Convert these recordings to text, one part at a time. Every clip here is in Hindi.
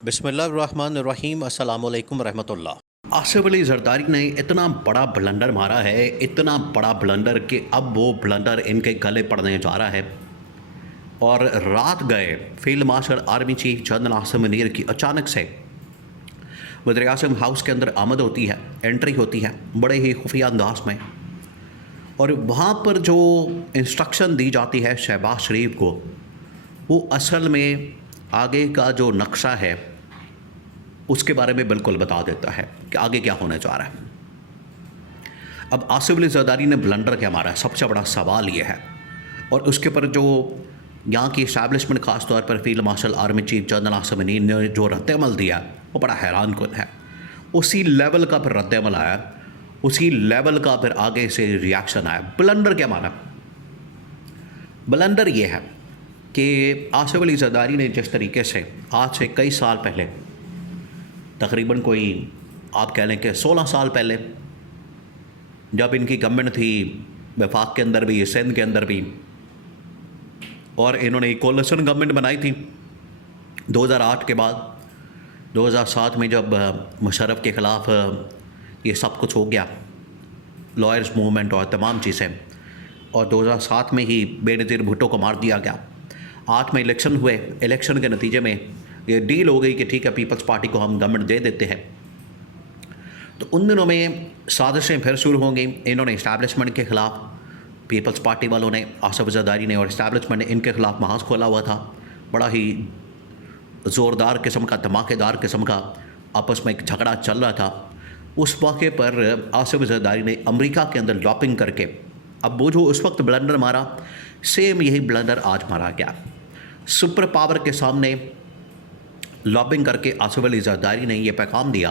बिस्मिल्लाहिर्रहमानिर्रहीम अस्सलामुअलैकुम रहमतुल्लाह। आसिफ अली जरदारी ने इतना बड़ा ब्लंडर मारा है, इतना बड़ा ब्लंडर कि अब वो ब्लंडर इनके गले पड़ने जा रहा है। और रात गए field marshal army chief general Asim Munir की अचानक से वज़ीर आज़म हाउस के अंदर आमद होती है, एंट्री होती है बड़े ही खुफिया अंदाज में। और वहाँ पर जो इंस्ट्रक्शन दी जाती है शहबाज शरीफ को, वो असल में आगे का जो नक्शा है उसके बारे में बिल्कुल बता देता है कि आगे क्या होने जा रहा है। अब आसिफ अली जरदारी ने ब्लंडर क्या मारा है, सबसे बड़ा सवाल ये है। और उसके पर जो यहाँ की इस्टेब्लिशमेंट, ख़ास तौर पर field marshal army chief general Asim Munir ने जो रद्द-ए-अमल दिया वो बड़ा हैरान कुन है। उसी लेवल का फिर रद्द-ए-अमल आया, उसी लेवल का फिर आगे से रिएक्शन आया। ब्लंडर क्या मारा? ब्लंडर ये है कि आसिफ अली जरदारी ने जिस तरीके से आज से कई साल पहले, तकरीबन कोई आप कह लें कि 16 साल पहले, जब इनकी गवर्नमेंट थी वफाक के अंदर भी, सिंध के अंदर भी, और इन्होंने कोalition गवर्नमेंट बनाई थी 2008 के बाद। 2007 में जब मुशर्रफ के ख़िलाफ़ ये सब कुछ हो गया, लॉयर्स मूवमेंट और तमाम चीज़ें, और 2007 में ही बेनज़ीर भुट्टो को मार दिया गया। 8 में इलेक्शन हुए, इलेक्शन के नतीजे में ये डील हो गई कि ठीक है, पीपल्स पार्टी को हम गवर्नमेंट दे देते हैं। तो उन दिनों में साजिशें फिर शुरू हो गई। इन्होंने इस्टेब्लिशमेंट के ख़िलाफ़, पीपल्स पार्टी वालों ने, आसिफ जरदारी ने और इस्टेब्लिशमेंट ने इनके ख़िलाफ़ महाज खोला हुआ था। बड़ा ही ज़ोरदार किस्म का, धमाकेदार किस्म का आपस में एक झगड़ा चल रहा था। उस मौके पर आसिफ जरदारी ने अमेरिका के अंदर लॉबिंग करके, अब वो जो उस वक्त ब्लंडर मारा, सेम यही ब्लंडर आज मारा गया। सुपर पावर के सामने लॉबिंग करके आसिफ अली जरदारी ने यह पैगाम दिया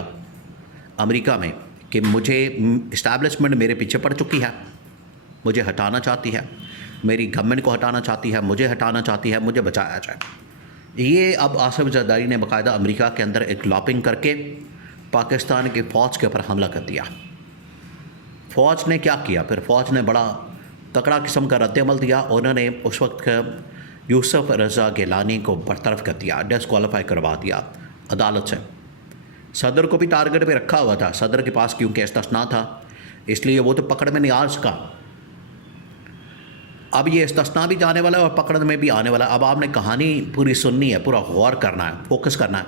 अमेरिका में कि मुझे इस्टेब्लिशमेंट मेरे पीछे पड़ चुकी है, मुझे हटाना चाहती है, मेरी गवर्नमेंट को हटाना चाहती है, मुझे हटाना चाहती है, मुझे बचाया जाए। ये अब आसिफ जरदारी ने बाकायदा अमेरिका के अंदर एक लॉबिंग करके पाकिस्तान की फ़ौज के ऊपर हमला कर दिया। फ़ौज ने क्या किया फिर? फ़ौज ने बड़ा तकड़ा किस्म का रद्द-ए-अमल दिया। उन्होंने उस वक्त यूसुफ रज़ा गिलानी को बरतरफ कर दिया, डिस्क्वालीफाई करवा दिया अदालत से। सदर को भी टारगेट पे रखा हुआ था, सदर के पास क्योंकि इस्तिस्ना था, इसलिए वो तो पकड़ में नहीं आ सका। अब ये इस्तिस्ना भी जाने वाला है और पकड़ में भी आने वाला है। अब आपने कहानी पूरी सुननी है, पूरा गौर करना है, फोकस करना है,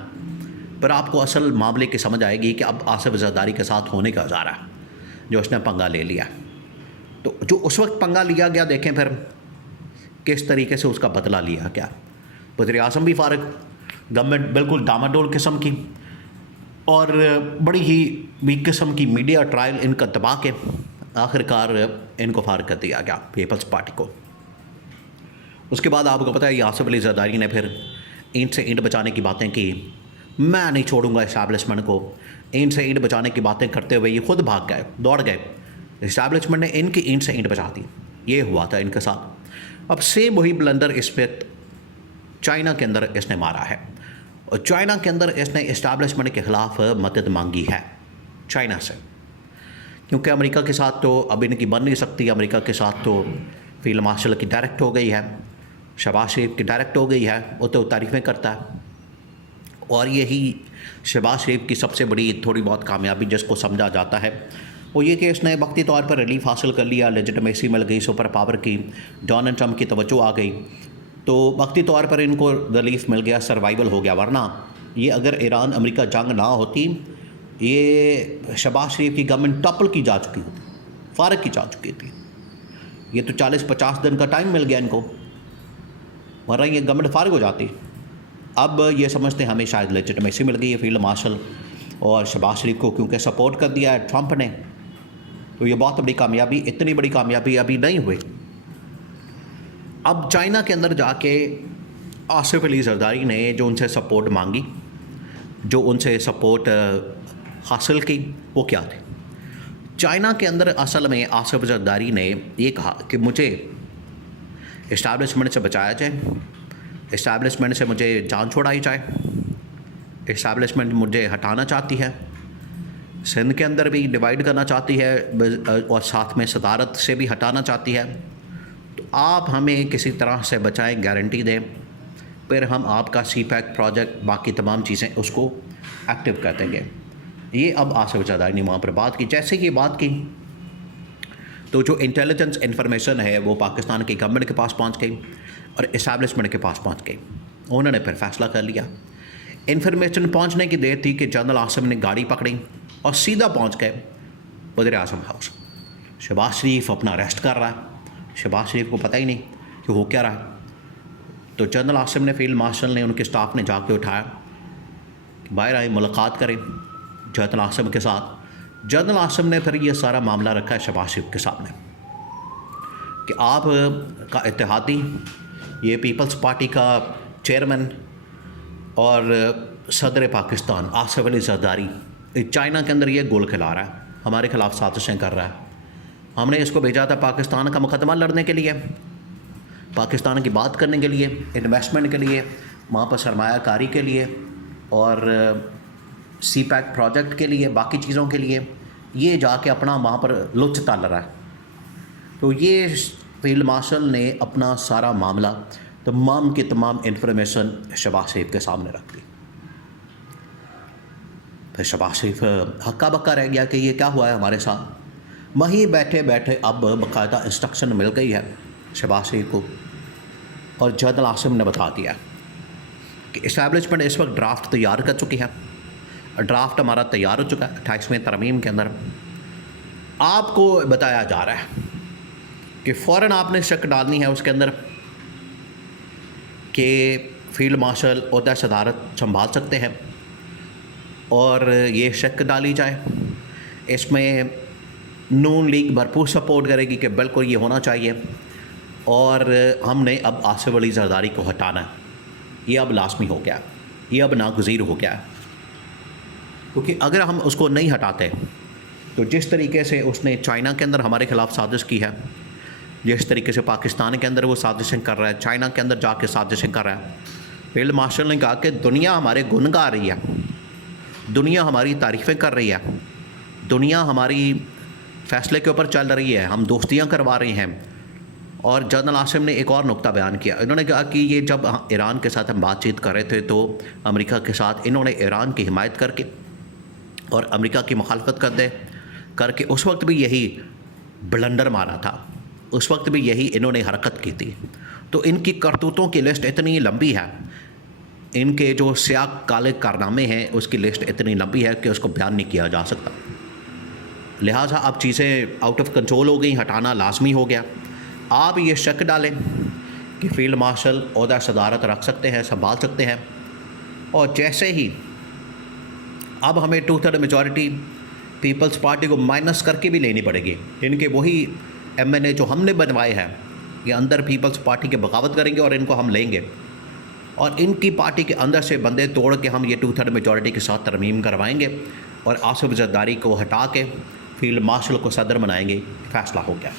पर आपको असल मामले की समझ आएगी कि अब आसिफ जरदारी के साथ होने का जा रहा है, जो उसने पंगा ले लिया। तो जो उस वक्त पंगा लिया गया, देखें फिर किस तरीके से उसका बदला लिया गया। वज़ीर आज़म भी फारग, गवर्नमेंट बिल्कुल डामाडोल किस्म की, और बड़ी ही वीक किस्म की मीडिया ट्रायल इनका दबा के आखिरकार इनको फारग कर दिया गया, पीपल्स पार्टी को। उसके बाद आपको पता है ये आसिफ अली जरदारी ने फिर ईंट से ईंट बचाने की बातें की, मैं नहीं छोड़ूंगा इस्टेब्लिशमेंट को। ईंट से ईंट बचाने की बातें करते हुए ये खुद भाग गए, दौड़ गए। इस्टेब्लिशमेंट ने इनकी ईंट से ईंट बचा दी। ये हुआ था इनके साथ। अब सेम वही ब्लंडर इस पर चाइना के अंदर इसने मारा है, और चाइना के अंदर इसने इस्टेब्लिशमेंट के ख़िलाफ़ मदद मांगी है चाइना से, क्योंकि अमेरिका के साथ तो अब इनकी बन नहीं सकती। अमेरिका के साथ तो फील्ड मार्शल की डायरेक्ट हो गई है, शहबाज शरीफ की डायरेक्ट हो गई है, वो तो तारीफ़ें करता है। और यही शहबाज शरीफ की सबसे बड़ी थोड़ी बहुत कामयाबी जिसको समझा जाता है वो ये कि इसने वक्ती तौर पर रिलीफ हासिल कर लिया, लेजिटिमेसी मिल गई, सुपर पावर की, डोनाल्ड ट्रंप की तवज्जो आ गई, तो वक्ती तौर पर इनको रिलीफ मिल गया, सर्वाइवल हो गया। वरना ये अगर ईरान अमेरिका जंग ना होती, ये शहबाज शरीफ की गवर्नमेंट टॉपल की जा चुकी होती, फारग की जा चुकी थी। ये तो 40-50 दिन का टाइम मिल गया इनको, वरना ये गवर्नमेंट फारग हो जाती। अब ये समझते हमें शायद लेजिटिमेसी मिल गई है फील्ड मार्शल और शहबाज शरीफ को, क्योंकि सपोर्ट कर दिया है ट्रंप ने, तो ये बहुत बड़ी कामयाबी, इतनी बड़ी कामयाबी अभी नहीं हुई। अब चाइना के अंदर जाके आसिफ अली जरदारी ने जो उनसे सपोर्ट मांगी, जो उनसे सपोर्ट हासिल की, वो क्या थी? चाइना के अंदर असल में आसिफ जरदारी ने ये कहा कि मुझे इस्टेब्लिशमेंट से बचाया जाए, इस्टेब्लिशमेंट से मुझे जान छुड़ाई जाए, इस्टेब्लिशमेंट मुझे हटाना चाहती है, सिंध के अंदर भी डिवाइड करना चाहती है, और साथ में सदारत से भी हटाना चाहती है। तो आप हमें किसी तरह से बचाएं, गारंटी दें फिर हम आपका CPAC प्रोजेक्ट बाकी तमाम चीज़ें उसको एक्टिव कर देंगे। ये अब आसिफ ज़रदारी ने वहाँ पर बात की। जैसे कि बात की तो जो इंटेलिजेंस इन्फॉर्मेशन है वो पाकिस्तान की गवर्नमेंट के पास पहुँच गई और इस्टेब्लिशमेंट के पास पहुँच गई। उन्होंने फिर फैसला कर लिया। इन्फॉर्मेशन पहुँचने की देर थी कि जनरल आसिफ ने गाड़ी पकड़ी और सीधा पहुँच गए वज़ीर आज़म हाउस। शहबाज शरीफ अपना अरेस्ट कर रहा है। शहबाज शरीफ को पता ही नहीं कि हो क्या रहा है। तो जनरल आसिफ ने, फील्ड मार्शल ने, उनके स्टाफ ने जाके उठाया, बाहर आए, मुलाकात करें जनरल आसिफ के साथ। जनरल आसिफ ने फिर ये सारा मामला रखा है शहबाज शरीफ के सामने कि आप का इत्तेहादी, ये पीपल्स पार्टी का चेयरमैन और सदर पाकिस्तान आसिफ अली जरदारी चाइना के अंदर ये गोल खिला रहा है, हमारे खिलाफ साजिशें कर रहा है। हमने इसको भेजा था पाकिस्तान का मुकदमा लड़ने के लिए, पाकिस्तान की बात करने के लिए, इन्वेस्टमेंट के लिए, वहाँ पर सरमायाकारी के लिए और CPAC प्रोजेक्ट के लिए, बाकी चीज़ों के लिए। ये जाके अपना वहाँ पर लुच तल रहा है। तो ये फील्ड मार्शल ने अपना सारा मामला, तमाम की तमाम इंफॉर्मेशन शहबाज शरीफ के सामने रख दी। फिर शहबाज शरीफ हक्का बक्का रह गया कि ये क्या हुआ है हमारे साथ। वहीं बैठे बैठे अब बाकायदा इंस्ट्रक्शन मिल गई है शहबाज शरीफ को और जनरल आसिफ ने बता दिया कि इस्टेब्लिशमेंट इस वक्त ड्राफ्ट तैयार कर चुकी है। ड्राफ्ट हमारा तैयार हो चुका है 28वें तरमीम के अंदर। आपको बताया जा रहा है कि फ़ौरन आपने शक डालनी है उसके अंदर कि फील्ड मार्शल ओहदा सदारत संभाल सकते हैं और ये शक डाली जाए। इसमें नून लीग भरपूर सपोर्ट करेगी कि बिल्कुल ये होना चाहिए और हमने अब आसिफ अली जरदारी को हटाना है। ये अब लाजमी हो गया, ये अब नागुज़ीर हो गया। क्योंकि अगर हम उसको नहीं हटाते तो जिस तरीके से उसने चाइना के अंदर हमारे ख़िलाफ़ साजिश की है, जिस तरीके से पाकिस्तान के अंदर वो साजिशें कर रहा है, चाइना के अंदर जाके साजिशें कर रहा है। फील्ड मार्शल ने कहा कि दुनिया हमारे गुण गा रही है, दुनिया हमारी तारीफ़ें कर रही है, दुनिया हमारी फ़ैसले के ऊपर चल रही है, हम दोस्तियाँ करवा रहे हैं। और जनरल आसिफ ने एक और नुक्ता बयान किया। इन्होंने कहा कि ये जब ईरान के साथ हम बातचीत कर रहे थे तो अमेरिका के साथ इन्होंने ईरान की हिमायत करके और अमेरिका की मुखालफत करके उस वक्त भी यही ब्लंडर मारा था, उस वक्त भी यही इन्होंने हरकत की थी। तो इनकी करतूतों की लिस्ट इतनी लंबी है, इनके जो स्याह काले कारनामे हैं उसकी लिस्ट इतनी लंबी है कि उसको बयान नहीं किया जा सकता। लिहाजा अब चीज़ें आउट ऑफ कंट्रोल हो गई, हटाना लाजमी हो गया। आप ये शक डालें कि फील्ड मार्शल ओहदा सदारत रख सकते हैं, संभाल सकते हैं। और जैसे ही अब हमें 2/3 मेजॉरिटी पीपल्स पार्टी को माइनस करके भी लेनी पड़ेगी। इनके वही MNA जो हमने बनवाए हैं ये अंदर पीपल्स पार्टी के बगावत करेंगे और इनको हम लेंगे और इनकी पार्टी के अंदर से बंदे तोड़ के हम ये 2/3 मेजॉरिटी के साथ तरमीम करवाएंगे और आसिफ जरदारी को हटा के फील्ड मार्शल को सदर बनाएंगे। फैसला हो गया।